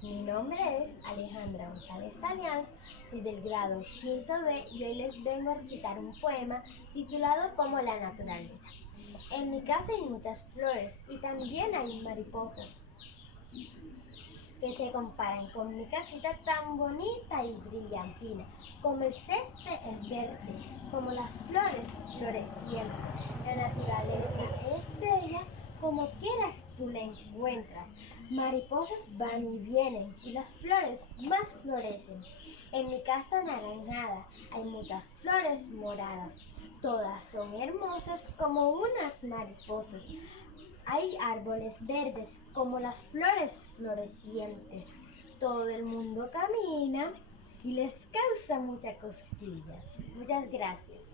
Mi nombre es Alejandra González Alianz, soy del grado quinto B y hoy les vengo a recitar un poema titulado Como la naturaleza. En mi casa hay muchas flores y también hay mariposas que se comparan con mi casita tan bonita y brillantina. Como el césped es verde, como las flores florecientes. La naturaleza es bella, como quieras tú la encuentras. Mariposas van y vienen y las flores más florecen. En mi casa anaranjada hay muchas flores moradas. Todas son hermosas como unas mariposas. Hay árboles verdes como las flores florecientes. Todo el mundo camina y les causa muchas cosquillas. Muchas gracias.